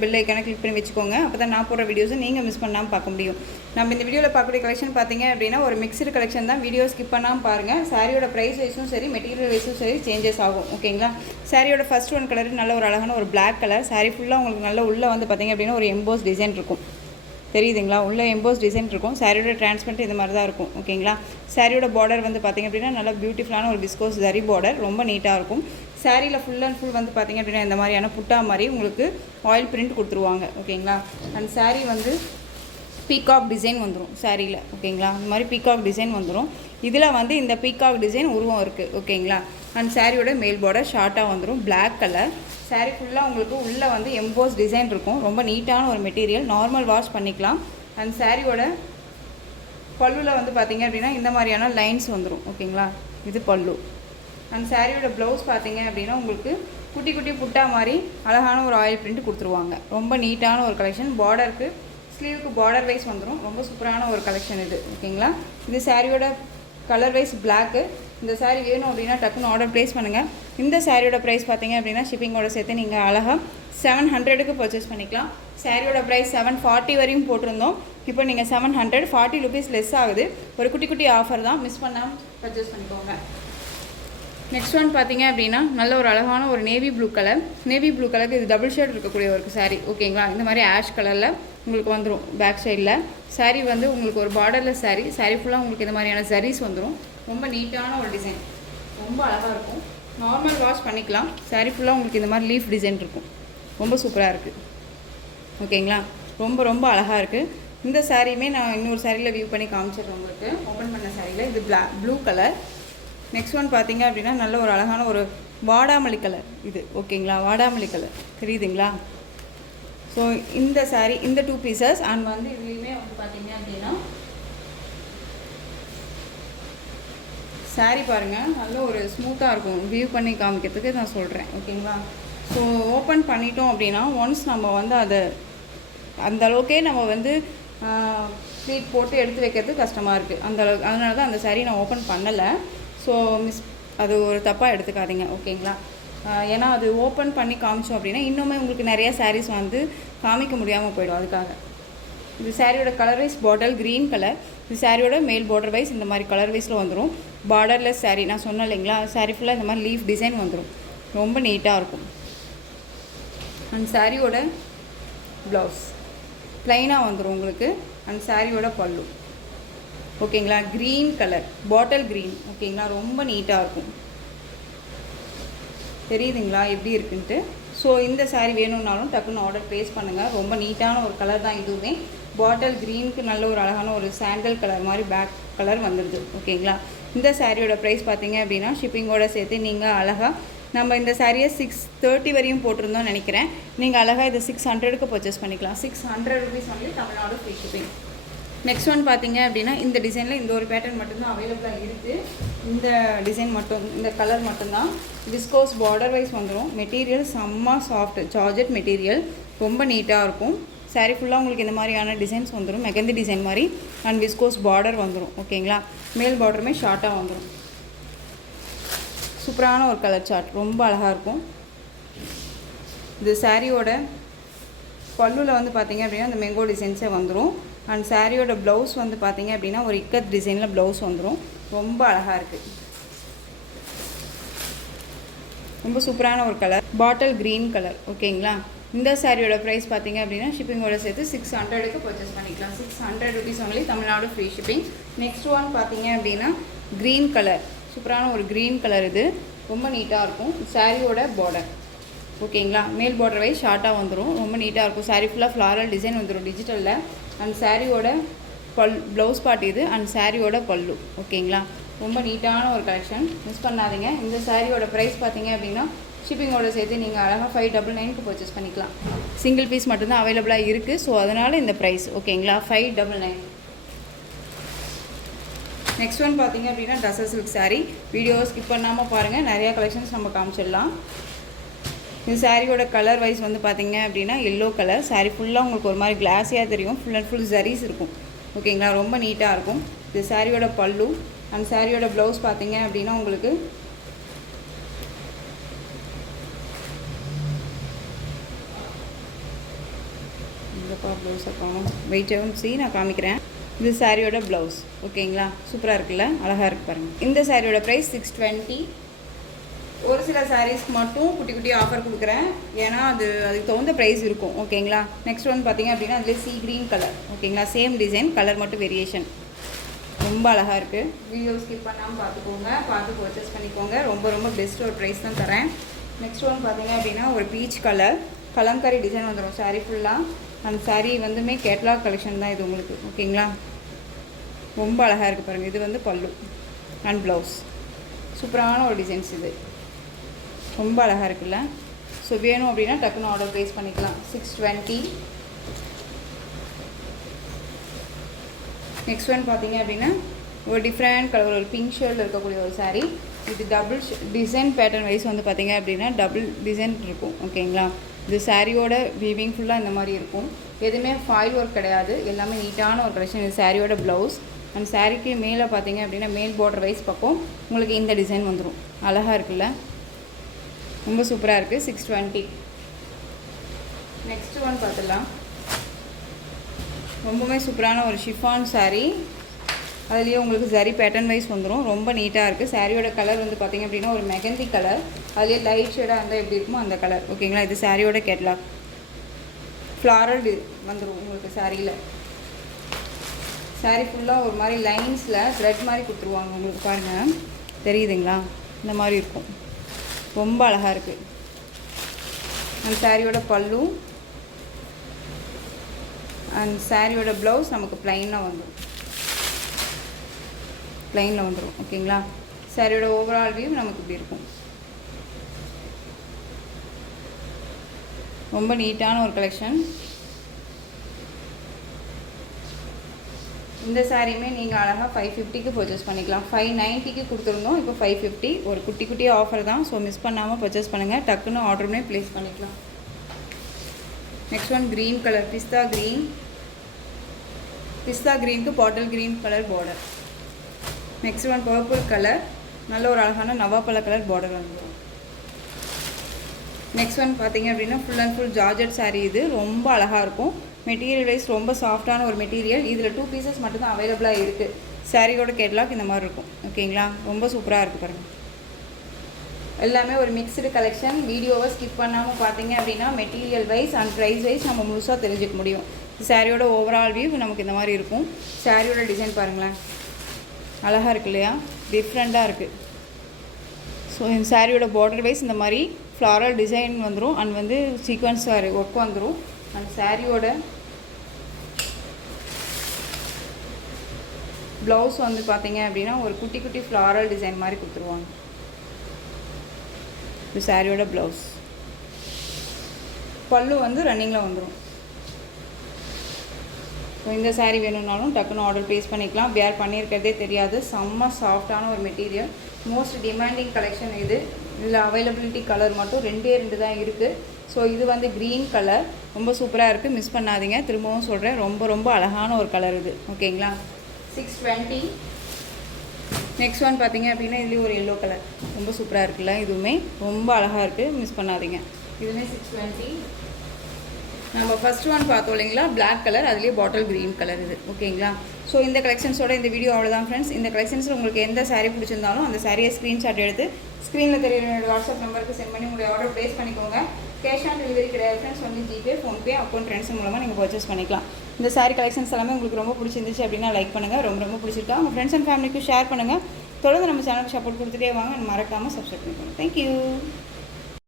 Bell ஐக்கானை click பண்ணி வச்சுக்கோங்க. அப்போ தான் நான் போடுற வீடியோஸை நீங்கள் மிஸ் பண்ணாமல் பார்க்க முடியும். நம்ம இந்த வீடியோவில் பார்க்கக்கூடிய கலெக்ஷன் பார்த்தீங்க அப்படின்னா ஒரு மிக்சடு கலெக்ஷன் தான். வீடியோ ஸ்கிப் பண்ணாமல் பாருங்கள். சாரியோட ப்ரைஸ் வைஸும் சரி, மெட்டீரியல் வைஸும் சரி சேஞ்சஸ் ஆகும். ஓகேங்களா? சாரியோட ஃபர்ஸ்ட் ஒன் கலர் நல்ல ஒரு அழகான ஒரு பிளாக் கலர். சாரி ஃபுல்லாக உங்களுக்கு நல்ல உள்ளே வந்து பார்த்தீங்க அப்படின்னா ஒரு எம்போஸ் டிசைன் இருக்கும். தெரியுதுங்களா? உள்ள எம்போஸ் டிசைன் இருக்கும். சாரியோட டிரான்ஸ்பரண்ட் இந்த மாதிரி தான் இருக்கும். ஓகேங்களா? சாரியோட பார்டர் வந்து பார்த்திங்க அப்படின்னா நல்லா பியூட்டிஃபுல்லான ஒரு விஸ்கோஸ் ஜரி பார்டர், ரொம்ப நீட்டாக இருக்கும். சாரியில் ஃபுல் அண்ட் ஃபுல் வந்து பார்த்திங்க அப்படின்னா இந்த மாதிரியான புட்டா மாதிரி உங்களுக்கு ஆயில் பிரிண்ட் கொடுத்துருவாங்க. ஓகேங்களா? அண்ட் சாரீ வந்து பீகாக் டிசைன் வந்துடும் சாரியில். ஓகேங்களா? இந்த மாதிரி பீகாக் டிசைன் வந்துடும். இதில் வந்து இந்த பீகாக் டிசைன் உருவம் இருக்குது. ஓகேங்களா? அண்ட் சாரியோட மேல் பார்டர் ஷார்ட்டாக வந்துடும், பிளாக் கலர். சாரீ ஃபுல்லாக உங்களுக்கு உள்ளே வந்து எம்போஸ் டிசைன் இருக்கும். ரொம்ப நீட்டான ஒரு மெட்டீரியல், நார்மல் வாஷ் பண்ணிக்கலாம். அண்ட் சாரியோட பல்லுவில் வந்து பார்த்திங்க அப்படின்னா இந்த மாதிரியான லைன்ஸ் வந்துடும். ஓகேங்களா? இது பல்லு. அண்ட் சாரியோட ப்ளவுஸ் பார்த்திங்க அப்படின்னா உங்களுக்கு குட்டி குட்டி புட்டா மாதிரி அழகான ஒரு ஆயில் பிரிண்ட் கொடுத்துருவாங்க. ரொம்ப நீட்டான ஒரு கலெக்ஷன். பார்டருக்கு ஸ்லீவுக்கு பார்டர் வைஸ் வந்துடும். ரொம்ப சூப்பரான ஒரு கலெக்ஷன் இது. ஓகேங்களா? இது சாரியோட கலர் வைஸ் பிளாக்கு. இந்த சாரீ வேணும் அப்படின்னா டக்குன்னு ஆர்டர் ப்ளேஸ் பண்ணுங்கள். இந்த சாரியோட ப்ரைஸ் பார்த்தீங்க அப்படின்னா ஷிப்பிங்கோட சேர்த்து நீங்கள் அழகாக 700க்கு பர்ச்சேஸ் பண்ணிக்கலாம். சாரியோட ப்ரைஸ் 740 வரையும் போட்டிருந்தோம். இப்போ நீங்கள் 740 ருபீஸ் லெஸ் ஆகுது. ஒரு குட்டி குட்டி ஆஃபர் தான், மிஸ் பண்ணாமல் பர்ச்சேஸ் பண்ணிக்கோங்க. நெக்ஸ்ட் ஒன் பார்த்தீங்க அப்படின்னா நல்ல ஒரு அழகான ஒரு navy blue colour. Navy blue கலருக்கு இது டபுள் ஷேட் இருக்கக்கூடிய ஒரு சாரீ. ஓகேங்களா? இந்த மாதிரி ஆஷ் கலரில் உங்களுக்கு வந்துடும் பேக் சைடில். சாரீ வந்து உங்களுக்கு ஒரு பார்டர்லெஸ் சாரீ. சாரீ ஃபுல்லாக உங்களுக்கு இந்த மாதிரியான ஜரீஸ் வந்துடும். ரொம்ப நீட்டான ஒரு டிசைன், ரொம்ப அழகாக இருக்கும். நார்மல் வாஷ் பண்ணிக்கலாம். சாரீ ஃபுல்லாக உங்களுக்கு இந்த மாதிரி லீஃப் டிசைன் இருக்கும். ரொம்ப சூப்பராக இருக்குது. ஓகேங்களா? ரொம்ப ரொம்ப அழகாக இருக்குது. இந்த சாரியுமே நான் இன்னொரு சாரியில் வியூ பண்ணி காமிச்சிடுறேன் உங்களுக்கு. ஓப்பன் பண்ண சாரியில் இது ப்ளூ கலர். நெக்ஸ்ட் ஒன் பார்த்தீங்க அப்படின்னா நல்ல ஒரு அழகான ஒரு வாடாமல்லி கலர் இது. ஓகேங்களா? வாடாமல்லி கலர் தெரியுதுங்களா? ஸோ இந்த சாரீ இந்த 2 பீசஸ். அண்ட் வந்து இதுலேயுமே வந்து பார்த்தீங்க அப்படின்னா சாரீ பாருங்கள், நல்ல ஒரு ஸ்மூத்தாக இருக்கும். வியூ பண்ணி காமிக்கிறதுக்கு நான் சொல்கிறேன். ஓகேங்களா? ஸோ ஓப்பன் பண்ணிட்டோம் அப்படின்னா ஒன்ஸ் நம்ம வந்து அதை அந்த அளவுக்கே நம்ம வந்து ப்ளீட் போட்டு எடுத்து வைக்கிறது கஷ்டமாக இருக்குது. அந்த அளவுக்கு, அதனால தான் அந்த சாரீ நான் ஓப்பன் பண்ணலை. ஸோ அது ஒரு தப்பாக எடுத்துக்காதீங்க. ஓகேங்களா? ஏன்னா அது ஓப்பன் பண்ணி காமிச்சோம் அப்படின்னா இன்னுமே உங்களுக்கு நிறையா சாரீஸ் வந்து காமிக்க முடியாமல் போயிடும். அதுக்காக இது சாரியோட colour wise bottle green colour. இது சாரியோட மேல் பார்டர் வைஸ் இந்த மாதிரி கலர் வைஸில் வந்துடும். பார்டர்லெஸ் சாரீ நான் சொன்னேன் இல்லைங்களா? சாரீ ஃபுல்லாக இந்த மாதிரி லீஃப் டிசைன் வந்துடும். ரொம்ப நீட்டாக இருக்கும். அண்ட் சாரியோட ப்ளவுஸ் ப்ளைனாக வந்துடும் உங்களுக்கு. அண்ட் சாரியோட பல்லு. ஓகேங்களா? Green colour, bottle green. ஓகேங்களா? ரொம்ப நீட்டாக இருக்கும். தெரியுதுங்களா எப்படி இருக்குன்ட்டு? ஸோ இந்த சாரீ வேணும்னாலும் டக்குன்னு ஆர்டர் ப்ளேஸ் பண்ணுங்கள். ரொம்ப நீட்டான ஒரு கலர் தான் இதுவுமே. பாட்டில் க்ரீனுக்கு நல்ல ஒரு அழகான ஒரு சாண்டல் கலர் மாதிரி பேக் கலர் வந்துடுது. ஓகேங்களா? இந்த சாரியோட ப்ரைஸ் பார்த்தீங்க அப்படின்னா ஷிப்பிங்கோட சேர்த்து நீங்கள் அழகாக நம்ம இந்த சாரியை 630 வரையும் போட்டிருந்தோம்னு நினைக்கிறேன். நீங்கள் அழகாக இதை 600க்கு பர்ச்சேஸ் பண்ணிக்கலாம். 600 rupees only, Tamil Nadu free shipping. Next one பார்த்தீங்க அப்படின்னா இந்த டிசைனில் இந்த ஒரு பேட்டர்ன் மட்டும்தான் அவைலபிளாக இருக்குது. இந்த டிசைன் மட்டும், இந்த கலர் மட்டும்தான். விஸ்கோஸ் பார்டர் வைஸ் வந்துடும். மெட்டீரியல் செம்ம சாஃப்ட் ஜார்ஜெட் மெட்டீரியல், ரொம்ப நீட்டாக இருக்கும். சாரீ ஃபுல்லாக உங்களுக்கு இந்த மாதிரியான டிசைன்ஸ் வந்துடும். மெகந்தி டிசைன் மாதிரி. அண்ட் விஸ்கோஸ் பார்டர் வந்துடும். ஓகேங்களா? மேல் பார்டருமே ஷார்ட்டாக வந்துடும். சூப்பரான ஒரு கலர் சார்ட், ரொம்ப அழகாக இருக்கும். இது சாரியோட பல்லுவில் வந்து பார்த்திங்க அப்படின்னா இந்த மேங்கோ டிசைன்ஸே வந்துடும். அண்ட் சாரியோட ப்ளவுஸ் வந்து பார்த்திங்க அப்படின்னா ஒரு இக்கத் டிசைனில் ப்ளவுஸ் வந்துடும். ரொம்ப அழகாக இருக்குது. ரொம்ப சூப்பரான ஒரு கலர், பாட்டில் க்ரீன் கலர். ஓகேங்களா? இந்த சாரியோட ப்ரைஸ் பார்த்திங்க அப்படின்னா ஷிப்பிங்கோட சேர்த்து 600க்கு பர்ச்சேஸ் பண்ணிக்கலாம். 600 rupees only, Tamil Nadu free shipping. Next one பார்த்திங்க அப்படின்னா க்ரீன் கலர். சூப்பரான ஒரு க்ரீன் கலர். இது ரொம்ப நீட்டாக இருக்கும். சாரியோட பார்டர். ஓகேங்களா? மேல் பார்டர் வைஸ் ஷார்ட்டாக வந்துடும். ரொம்ப நீட்டாக இருக்கும். சாரீ ஃபுல்லாக ஃப்ளாரல் டிசைன் வந்துடும் டிஜிட்டலில். அண்ட் சாரியோட ப்ளவுஸ் பார்ட் இது. அண்ட் சாரியோட பல்லு. ஓகேங்களா? ரொம்ப நீட்டான ஒரு கலெக்ஷன், மிஸ் பண்ணாதீங்க. இந்த சாரியோட ப்ரைஸ் பார்த்தீங்க அப்படின்னா ஷிப்பிங்கோட சேர்த்து நீங்கள் அழகாக 599க்கு பர்ச்சேஸ் பண்ணிக்கலாம். சிங்கிள் பீஸ் மட்டும்தான் அவைலபிளாக இருக்குது. ஸோ அதனால் இந்த ப்ரைஸ். ஓகேங்களா? 599. நெக்ஸ்ட் ஒன் பார்த்தீங்க அப்படின்னா tussar silk sari. Video skip பண்ணாமல் பாருங்கள், நிறையா கலெக்ஷன்ஸ் நம்ம காமிச்சிடலாம். இந்த சாரியோட கலர் வைஸ் வந்து பார்த்திங்க அப்படின்னா எல்லோ கலர். சாரீ ஃபுல்லாக உங்களுக்கு ஒரு மாதிரி கிளாஸியாக தெரியும். ஃபுல் அண்ட் ஃபுல் ஜரீஸ் இருக்கும். ஓகேங்களா? ரொம்ப நீட்டாக இருக்கும். இது சாரியோட பல்லு. அந்த சாரியோட ப்ளவுஸ் பார்த்திங்க அப்படின்னா உங்களுக்கு இந்தப்பா ப்ளவுஸை காணும் வெயிட் சி நான் காமிக்கிறேன். இது சாரியோட ப்ளவுஸ். ஓகேங்களா, சூப்பராக இருக்குல்ல, அழகாக இருக்குது பாருங்கள். இந்த சாரியோட ப்ரைஸ் 620. ஒரு சில சாரீஸ்க்கு மட்டும் குட்டி குட்டி ஆஃபர் கொடுக்குறேன், ஏன்னா அதுக்கு தகுந்த ப்ரைஸ் இருக்கும். ஓகேங்களா. நெக்ஸ்ட் வந்து பார்த்திங்க அப்படின்னா அதில் சி க்ரீன் கலர். ஓகேங்களா, சேம் டிசைன், கலர் மட்டும் வேரியேஷன். ரொம்ப அழகாக இருக்குது. வீடியோ ஸ்கிப் பண்ணாமல் பார்த்துக்கோங்க, பார்த்து பர்ச்சேஸ் பண்ணிக்கோங்க. ரொம்ப ரொம்ப பெஸ்ட் ஒரு ப்ரைஸ் தான் தரேன். நெக்ஸ்ட் ஒன் பார்த்திங்க அப்படின்னா ஒரு பீச் கலர் கலம்காரி டிசைன் வந்துடும் சாரீ ஃபுல்லாக. அந்த சாரீ வந்துமே கேட்லாக் கலெக்ஷன் தான் இது உங்களுக்கு. ஓகேங்களா, ரொம்ப அழகாக இருக்குது பாருங்கள். இது வந்து பல்லு அண்ட் ப்ளவுஸ். சூப்பரான ஒரு டிசைன்ஸ் இது, ரொம்ப அழகாக இருக்குல்ல. ஸோ வேணும் அப்படின்னா டக்குன்னு ஆர்டர் ப்ளேஸ் பண்ணிக்கலாம். 620. நெக்ஸ்ட் ஒன் பார்த்தீங்க அப்படின்னா ஒரு டிஃப்ரெண்ட் கலர், ஒரு பிங்க் ஷேடில் இருக்கக்கூடிய ஒரு சாரீ. இது டபுள் டிசைன் பேட்டர்ன் வைஸ் வந்து பார்த்திங்க அப்படின்னா டபுள் டிசைன் இருக்கும். ஓகேங்களா, இது சாரியோட வீவிங் ஃபுல்லாக இந்த மாதிரி இருக்கும். எதுவுமே ஃபாயில் ஒர்க் கிடையாது, எல்லாமே நீட்டான ஒரு கலெக்ஷன். இது சாரியோட ப்ளவுஸ். அந்த சாரீக்கு மேலே பார்த்தீங்க அப்படின்னா மேல் பார்டர் வைஸ் பக்கம் உங்களுக்கு இந்த டிசைன் வந்துடும். அழகாக இருக்குல்ல, ரொம்ப சூப்பராக இருக்குது. 620. நெக்ஸ்ட் ஒன் பார்த்துடலாம். ரொம்பவே சூப்பரான ஒரு ஷிஃபான் சாரீ. அதுலேயே உங்களுக்கு ஜரி பேட்டர்ன் வைஸ் வந்துடும். ரொம்ப நீட்டாக இருக்குது. சாரியோட கலர் வந்து பார்த்திங்க அப்படின்னா ஒரு மெகந்தி கலர். அதுலேயே லைட் ஷேடாக இருந்தால் எப்படி இருக்குமோ அந்த கலர். ஓகேங்களா, இது சாரியோட கேட்லாக். ஃப்ளாரல் வந்துடும் உங்களுக்கு சாரியில். சாரீ ஃபுல்லாக ஒரு மாதிரி லைன்ஸில் த்ரெட் மாதிரி கொடுத்துருவாங்க உங்களுக்கு. பாருங்கள், தெரியுதுங்களா, இந்த மாதிரி இருக்கும். ரொம்ப அழகாக இருக்குது. அந்த சாரியோட பல்லு அண்ட் சாரியோட ப்ளவுஸ் நமக்கு ப்ளைனாக வந்துடும். ப்ளைனில் வந்துடும். ஓகேங்களா, சாரியோட ஓவரால் வியூ நமக்கு இப்படி இருக்கும். ரொம்ப நீட்டான ஒரு கலெக்ஷன். இந்த சாரியுமே நீங்கள் அழகாக 550க்கு பர்ச்சேஸ் பண்ணிக்கலாம். 590க்கு கொடுத்துருந்தோம், இப்போ 550. ஒரு குட்டி குட்டி ஆஃபர் தான். ஸோ மிஸ் பண்ணாமல் பர்ச்சேஸ் பண்ணுங்கள். டக்குன்னு ஆர்டருமே ப்ளேஸ் பண்ணிக்கலாம். Next one green colour, pista green. Pista க்ரீனுக்கு bottle green colour border. Next one purple colour, நல்ல ஒரு அழகான நவாப்பழ கலர் பார்டர் வந்துடும். நெக்ஸ்ட் ஒன் பார்த்தீங்க அப்படின்னா full and full georgette sari. இது ரொம்ப அழகாக இருக்கும். மெட்டீரியல் வைஸ் ரொம்ப சாஃப்டான ஒரு மெட்டீரியல். இதில் 2 பீசஸ் மட்டும்தான் அவைலபிளாக இருக்குது. சாரியோட கேட்லாக் இந்த மாதிரி இருக்கும். ஓகேங்களா, ரொம்ப சூப்பராக இருக்குது பாருங்கள். எல்லாமே ஒரு மிக்ஸ்டு கலெக்ஷன். வீடியோவை ஸ்கிப் பண்ணாமல் பார்த்தீங்க அப்படின்னா material wise and price wise நம்ம முழுசாக தெரிஞ்சுக்க முடியும். சாரியோட ஓவரால் வியூ நமக்கு இந்த மாதிரி இருக்கும். சாரியோட டிசைன் பாருங்களேன், அழகாக இருக்கு இல்லையா, டிஃப்ரெண்ட்டாக இருக்குது. ஸோ இந்த சாரியோட பார்டர் வைஸ் இந்த மாதிரி ஃப்ளாரல் டிசைன் வந்துடும். அண்ட் வந்து சீக்வன்ஸ் சாரி ஒர்க் வந்துடும். அண்ட் சாரியோட ப்ளவுஸ் வந்து பார்த்தீங்க அப்படின்னா ஒரு குட்டி குட்டி ஃப்ளாரல் டிசைன் மாதிரி கொடுத்துருவாங்க. இது சாரியோட ப்ளவுஸ். பல்லு வந்து ரன்னிங்கில் வந்துடும். ஸோ இந்த சாரீ வேணும்னாலும் டக்குன்னு ஆர்டர் ப்ளேஸ் பண்ணிக்கலாம். வேர் பண்ணியிருக்கிறதே தெரியாது. செம்ம சாஃப்டான ஒரு மெட்டீரியல். மோஸ்ட் டிமாண்டிங் கலெக்ஷன் இது. இதில் அவைலபிலிட்டி கலர் மட்டும் 2 தான் இருக்குது. ஸோ இது வந்து க்ரீன் கலர், ரொம்ப சூப்பராக இருக்குது. மிஸ் பண்ணாதீங்க. திரும்பவும் சொல்கிறேன், ரொம்ப ரொம்ப அழகான ஒரு கலர் இது. ஓகேங்களா, 620. நெக்ஸ்ட் ஒன் பார்த்தீங்க அப்படின்னா இதுலேயும் ஒரு எல்லோ கலர், ரொம்ப சூப்பராக இருக்குல்ல. இதுவுமே ரொம்ப அழகாக இருக்குது, மிஸ் பண்ணாதீங்க. இதுவுமே 620. நம்ம ஃபஸ்ட் ஒன் பார்த்தோம் இல்லைங்களா, பிளாக் கலர், அதுலேயே பாட்டில் க்ரீன் கலர் இது. ஓகேங்களா, ஸோ இந்த கலெக்ஷன்ஸோட இந்த வீடியோ அவ்வளோதான் ஃப்ரெண்ட்ஸ். இந்த கலெக்ஷன்ஸில் உங்களுக்கு எந்த சாரீ பிடிச்சிருந்தாலும் அந்த சாரியை ஸ்க்ரீன்ஷாட் எடுத்து ஸ்க்ரீனில் தெரியுற வாட்ஸ்அப் நம்பருக்கு சென்ட் பண்ணி உங்களுடைய ஆர்டர் ப்ளேஸ் பண்ணிக்கோங்க. கேஷ் ஆன் டெலிவரி கிடையாது friends, only GPay, PhonePe, account transfer மூலமாக நீங்கள் பர்ச்சேஸ் பண்ணிக்கலாம். இந்த சாரீ கலெக்ஷன்ஸ் எல்லாமே உங்களுக்கு ரொம்ப பிடிச்சிருந்துச்சு அப்படின்னா லைக் பண்ணுங்கள். ரொம்ப ரொம்ப பிடிச்சிருக்கா உங்கள் ஃப்ரெண்ட்ஸ் அண்ட் ஃபேமிலிக்கு ஷேர் பண்ணுங்கள். தொடர்ந்து நம்ம சேனலுக்கு சப்போர்ட் கொடுத்துட்டே வாங்க. மறக்காமல் சப்ஸ்கிரைப் பண்ணிக்கோங்க. தேங்க்யூ.